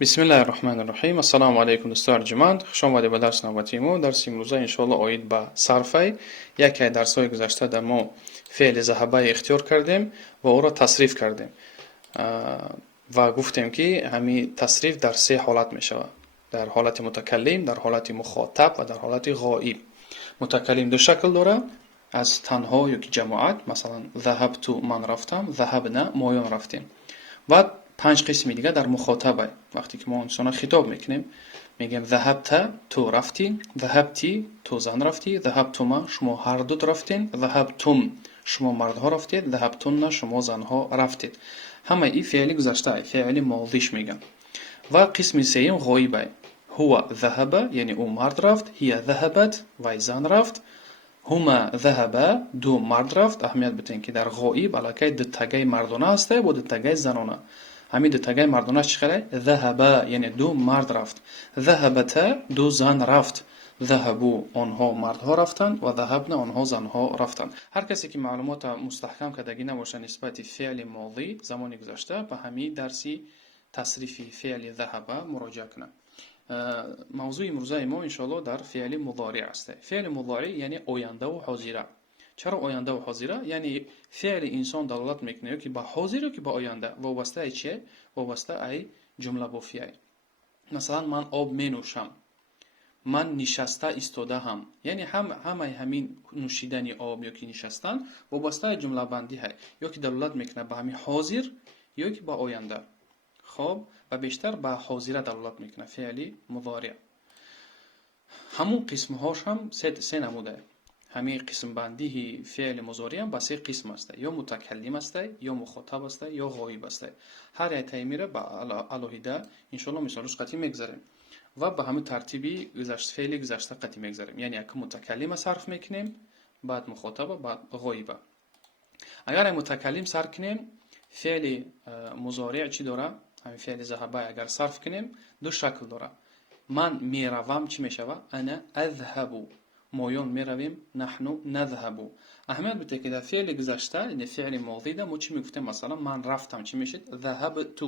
بسم الله الرحمن الرحیم. السلام علیکم دوستان ارجمند، خوش آمدید به درس نوبتی ما. درس امروزه ان شاء الله آید به صرفه. یکی از درس های گذشته در ما فعل ذهبه اختیار کردیم و او را تصریف کردیم و گفتیم که همین تصریف در سه حالت می شود: در حالت متکلم، در حالت مخاطب و در حالت غائب. متکلم دو شکل داره: از تنها یا که جماعت، مثلا ذهبت من رفتم، ذهبنا مایان رفتیم. و 5 قسم دیگه در مخاطبه، وقتی که ما انسان خطاب میکنیم میگیم ذهبت تو رفتی، ذهبتی تو زن رفتی، ذهبتما شما هر دو رفتین، ذهبتم شما مردها رفتید، ذهبتن شما زنها رفتید. همه این فعل گذشته، فعل ماضیش میگن. و قسم سوم غایبه: هو ذهب یعنی او مرد رفت، هی ذهبت وی زن رفت، هما ذهبا دو مرد رفت. اهمیت بتین که در غائب علاقه دو تگه مردانه هسته و دو تگه زنانه. همین دو تگه مردانه چقدره؟ ذهبا یعنی دو مرد رفت، ذهبتا دو زن رفت، ذهبو آنها مردها رفتند و ذهبنا آنها زنها رفتند. هر کسی که معلومات مستحکم کردگی نباشه نسبت فعل ماضی زمانی گذشته به همین درسی تصریف فعل ذهبا مراجعه کنه. موضوع امروزه ما انشاءالله در فعل مضارع است. فعل مضارع یعنی آینده و حاضره. چرا آینده و حاضره؟ یعنی فعل انسان دلالت میکنه که به حاضر و که به آینده. وابسته ای چیه؟ وابسته ای جمله بافیه. مثلا من آب می نوشم، من نشسته ایستاده هم، یعنی همین نوشیدن آب یا که نشستن وابسته جمله بندی های، یا که دلالت میکنه به همین حاضر یا که به آینده. خب و بیشتر به حاضره دلالت میکنه فعلی مضارع. همون قسم هاش هم سه نموده. همین قسم بندی فعل مضارع هم به سه قسم است: یا متکلم است، یا مخاطب است، یا غایب است. هر یک میره به علاوه ان شاء الله مثالش قطعی میگذاریم و به همین ترتیبی فعل گذشته قطعی میگذاریم. یعنی یک متکلم صرف میکنیم، بعد مخاطب، بعد غایب. اگر متکلم صرف کنیم فعل مضارع چی داره؟ همین فعل ذهبه اگر صرف کنیم دو شکل داره. من میروم چی میشوه؟ انا اذهب. مایان میرویم، نحن نذهب. اهمیت بده که در فعل گذشته یعنی فعل ماضی ده ما چی میگفتیم؟ مثلا من رفتم چی میشد؟ ذهبت.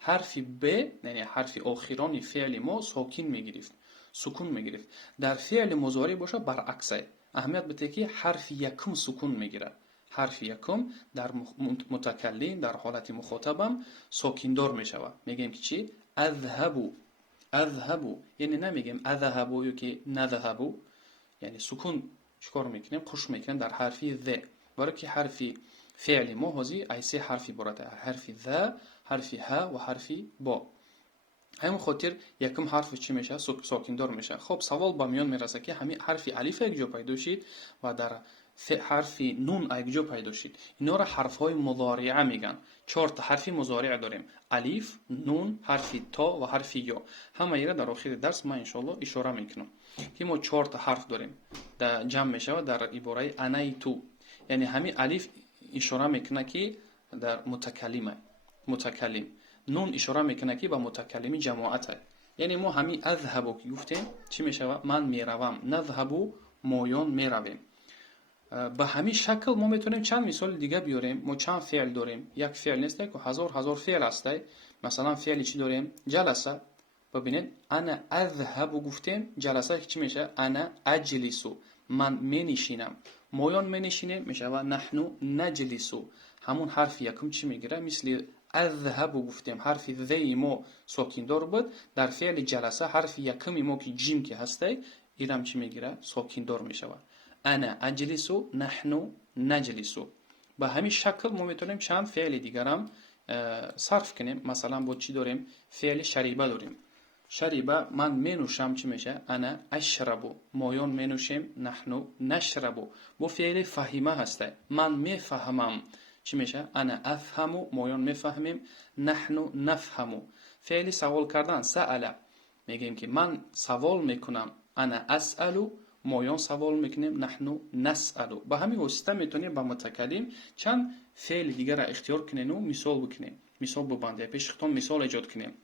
حرف ب یعنی حرف آخرانی فعل ما ساکن میگرفت، سکون میگرفت. در فعل مضارع باشه برعکسه. اهمیت بده که حرف یکم سکون میگیره. حرف یکم در متکلم در حالت مخاطبم ساکندار میشوه. میگیم که چی؟ اذهبو. اذهبو یعنی نمیگیم اذهبو یا که نذهبو، یعنی سکون چیکار میکنیم؟ قش میکنیم در حرفی ذ، برای که حرفی فعل ما هازی ای سه حرفی برده: حرفی ذ، حرفی ها و حرفی با. همین خاطر یکم حرف چی میشه؟ ساکندار میشه. خب سوال با میان میرسه که همین حرف الف یک جا پیدا شید و در حرف نون یک جا پیدا شید. اینا را حرف های مضارعه میگن. 4 تا حرف مضارع داریم: الف، نون، حرف تا و حرف یا. همه اینا در آخر درس ما ان شاء الله اشاره میکنم که ما 4 تا حرف داریم. در جمع میشه در عباره انیتو. یعنی همین الف اشاره میکنه که در متکلم. نون اشاره میکنه که به متکلمی جماعت. یعنی ما همین اذهبو که گفتیم چی میشه؟ من میروم، نذهبو مایان میرویم. به همین شکل ما میتونیم چند مثال دیگه بیاریم. ما چند فعل داریم، یک فعل نیست که هزار فعل هست. مثلا فعلی چی داریم؟ جلسه. ببینید انا اذهب گفتیم، جلسه چی میشه؟ انا اجلسو، من می نشینم. مایان می نشینه میشه و نحنو نجلسو. همون حرف یکم چی میگیره؟ مثل اذهب گفتیم حرف ذی ما ساکندار بود، در فعل جلسه حرف یکم ما که جیم که هسته ایرم چی میگیره؟ ساکندار میشه. انا اجلسو، نحنو نجلسو. به همین شکل ما میتونیم چند فعل دیگر هم صرف کنیم. مثلا با چی داریم؟ فعل شریبه داریم. شریبه من می نوشم چی میشه؟ انا اشربو. مایان می نوشیم، نحنو نشربو. با فعل فهیمه هسته. من می فهمم چی میشه؟ انا افهمو. مایان می فهمیم، نحنو نفهمو. فعل سوال کردن سأله، میگیم که من سوال میکنم، انا اسالو. مایان سوال میکنیم، نحنو نسالو. به همین واسطه میتونیم با متکلم چند فعل دیگر را اختیار کنیم و مثال بکنیم. مثال ببنده پیش خودتون مثال ایجاد کنیم.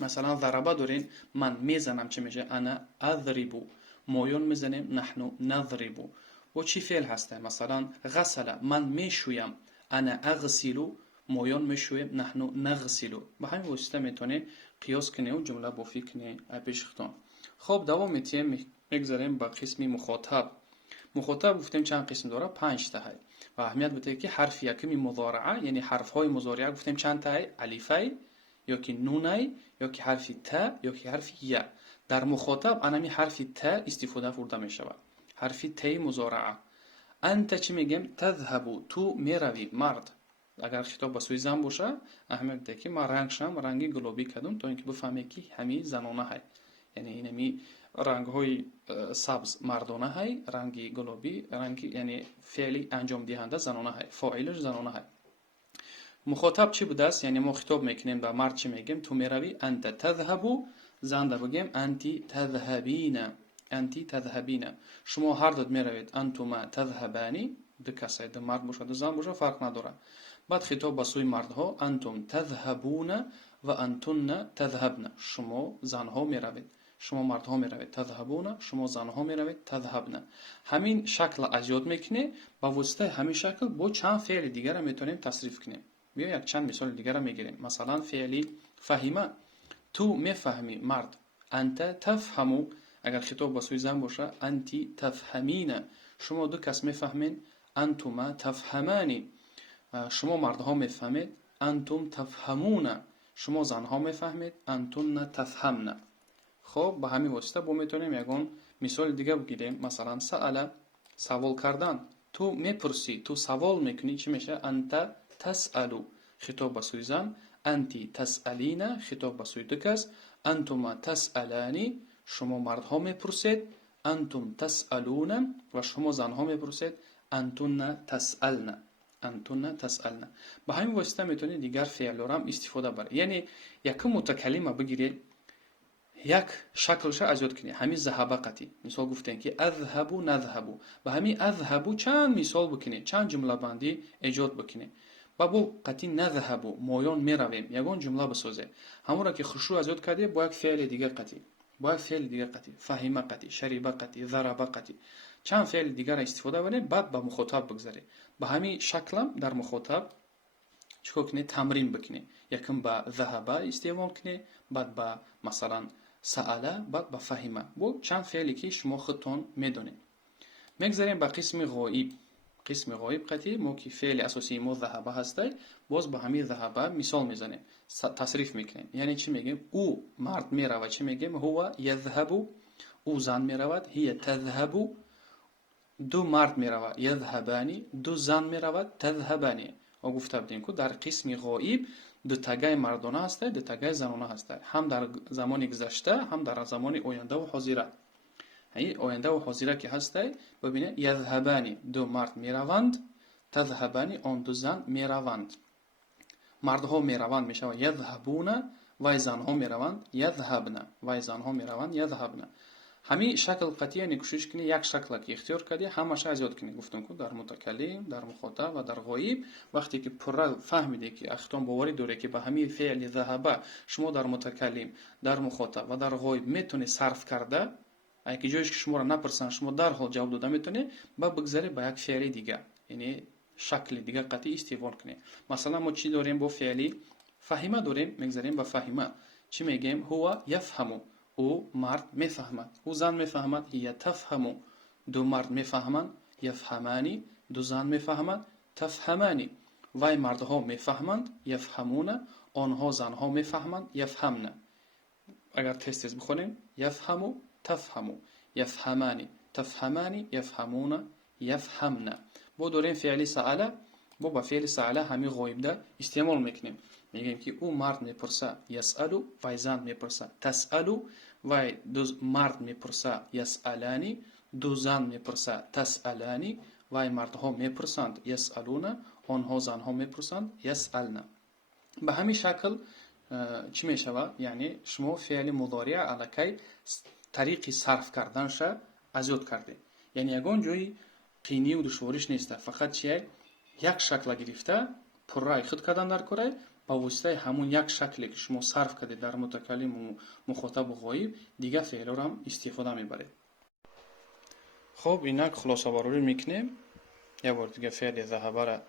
مثلا ضربه دارین، من میزنم چه میشه؟ انا اضربو. مایان میزنیم، نحنو نضربو. و چی فعل هسته؟ مثلا غسل، من میشویم، انا اغسلو. مایان میشویم، نحنو نغسلو. به همین واسطه میتونیم قیاس کنی و جمله بافی کنی پیش ختان. خب دوام میتیم میگذاریم با قسم مخاطب. مخاطب گفتیم چند قسم داره؟ 5 تا هی و اهمیت بده که حرف یکمی مضارعه یعنی حرف های مضارعه گفتیم چند تا هی؟ الفی یا که نونی یا که حرف تا یا که حرف یا. در مخاطب انمی حرف تا استفاده فرده می شود. حرف تی مضارعه. انت چی میگیم؟ تذهبو، تو میروی مرد. اگر خطاب به سوی زن باشه اهمیت ده که ما رنگشم رنگی گلابی کردم تا اینکه بفهمه که همین زنانه های، یعنی اینمی رنگ های سبز مردانه های، رنگی گلابی رنگی یعنی فعلی انجام دهنده زنانه های، فاعلش زنانه های. مخاطب چی بوده است؟ یعنی ما خطاب میکنیم به مرد چی میگیم؟ تو میروی. انت تذهبو، زن ده بگیم انتی تذهبین. انتی تذهبین، شما هر دو میروید. انتما تذهبانی، دو کسای، دو مرد باشه دو زن باشه فرق نداره. بعد خطاب به سوی مردها انتم تذهبون و انتن تذهبن، شما زنها میروید، شما مردها میروید. تذهبون، شما زنها میروید. تذهبن. همین شکل از یاد میکنه. با واسطه همین شکل با چند فعل دیگر میتونیم تصریف کنیم. بیا یک چند مثال دیگر میگیریم. مثلا فعلی فهمه، تو میفهمی مرد. انت تفهمو، اگر خطاب به سوی زن باشه انتی تفهمین، شما دو کس میفهمین. انتما تفهمانی، شما مردها میفهمید. انتم تفهمون، شما زنها میفهمید. انتن تفهمن. خب به همین واسطه با میتونیم یگون مثال دیگه بگیریم. مثلا سأل، سوال کردن، تو میپرسی، تو سوال میکنی چی میشه؟ انت تسألو، خطاب به سوی زن. انتی تسألین، خطاب به سوی دو کس. انتما تسألانی، شما مردها میپرسید. انتم تسألون و شما زنها میپرسید. انتن تسألن. انتن تسألن. به همین واسطه میتونید دیگر فعل را هم استفاده بر، یعنی یک متکلمه بگیرید یک شکلش از یاد کنید. همین ذهب قطی مثال گفتن که اذهبو نذهبو، به همین اذهبو چند مثال بکنید، چند جمله بندی ایجاد بکنید. با بو قطی نذهبو مایان میرویم یگان جمله بسازه. همون را که خشوع از یاد کردی با یک فعل دیگه قطی، با یک فعل دیگه قطی، فهمه قطی، شریبه قطی، ضربه قطی، چند فعل دیگر استفاده کنید. بعد به مخاطب بگذارید. به همین شکل در مخاطب چیکار کنید؟ تمرین بکنید. یکم با ذهبه استعمال کنید، بعد با مثلا سأله، بعد با فهمه. بو چند فعلی که شما خودتون میدونید. میگذاریم به قسم غایب. قسم غایب قطعی ما که فعل اساسی ما ذهبه هسته، باز با همین ذهبه مثال میزنیم، تصریف میکنیم. یعنی چی میگیم؟ او مرد میرود چی میگیم؟ هو یذهب. او زن میرود هی تذهب. دو مرد میرود یذهبانی، دو زن میرود تذهبانی. و گفته بودیم که در قسم غایب دو تگه مردانه هسته، دو تگه زنانه هسته، هم در زمان گذشته هم در زمان آینده و حاضره. آینده و حاضره که هسته ببینه یذهبانی، دو مرد میروند. تذهبانی، آن دو زن میروند. مردها میروند میشه یذهبون و زنها میروند یذهبن و زنها میروند یذهبن. همین شکل قطعی یعنی کوشش کنی یک شکل که اختیار کردی همش از یاد کنی. گفتم که در متکلم، در مخاطب و در غایب وقتی که پر فهمیدی که اختام باوری داره که به همین فعل ذهبه شما در متکلم، در مخاطب و در غایب میتونی صرف کرده، اگه جایش که شما را نپرسن شما در حال جواب داده میتونی، با بگذاری با یک فعل دیگه، یعنی شکل دیگه قطعی استفاده کنی. مثلا ما چی داریم با فعلی فهمه داریم، میگذاریم با فهمه چی میگیم؟ هو یفهمو، او مرد میفهمد. او زن میفهمد هی تفهمو. دو مرد میفهمند یفهمانی، دو زن میفهمند تفهمانی. وای مردها میفهمند یفهمون، آنها زنها میفهمند یفهمن. اگر تست بخونیم یفهمو تفهمو، یفهمانی تفهمانی، یفهمون یفهمن. با داریم فعلی سأله، با فعل سأله همین غایب ده استعمال میکنیم. میگیم که او مرد میپرسه یسألو، وای زن میپرسه تسألو، وای دو مرد میپرسه یسألانی، دو زن میپرسه تسألانی. وای مردها میپرسند یسألون، آنها زنها میپرسند یسألن. به همین شکل چی میشود؟ یعنی شما فعل مضارع الکی طریق صرف کردنش از یاد کرده. یعنی یگان جایی قینی و دشواریش نیست، فقط چیه؟ یک شکل گرفته پرای خود کردن در کره با واسطه همون یک شکلی که شما صرف کرده در متکلم و مخاطب و غایب دیگه فعل رو هم استفاده میبرید. خب اینک خلاصه باری میکنیم. یه بار دیگه فعل ذهبه را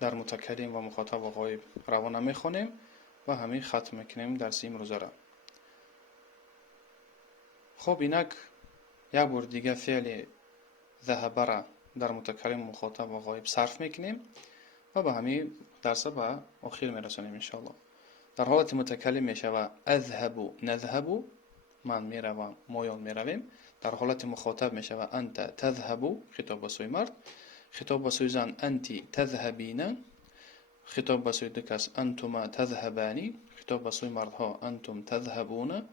در متکلم و مخاطب و غایب روانه میخونیم و همین ختم میکنیم درس امروز را. خب اینک یک بار دیگه فعل ذهب را در متکلم مخاطب و غایب صرف میکنیم و به همین درس به آخر میرسونیم انشاءالله. در حالت متکلم میشود اذهب نذهب، من میروم ما میرویم. در حالت مخاطب میشود انت تذهب، خطاب به سوی مرد. خطاب به سوی زن انتی تذهبین. خطاب به سوی دو کس انتما تذهبانی. خطاب به سوی مردها انتم تذهبون.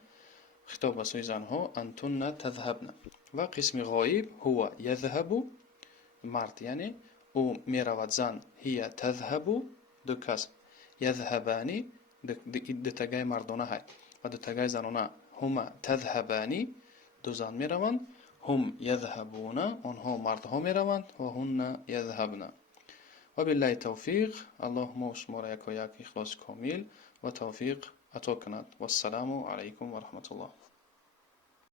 خطاب به سوی زنها انتن تذهبن. و قسم غایب هو یذهب، مرد یعنی او میرود، زن هی تذهب، دو کس یذهبانی، دو تگای مردانه های و دو تگای زنانه هما تذهبانی، دو زن میروند، هم یذهبون، آنها مردها میروند و هن یذهبن. و بالله توفیق. الله ما و شما را یک و یک اخلاص کامل و توفیق عطا کند. و السلام علیکم و رحمت الله.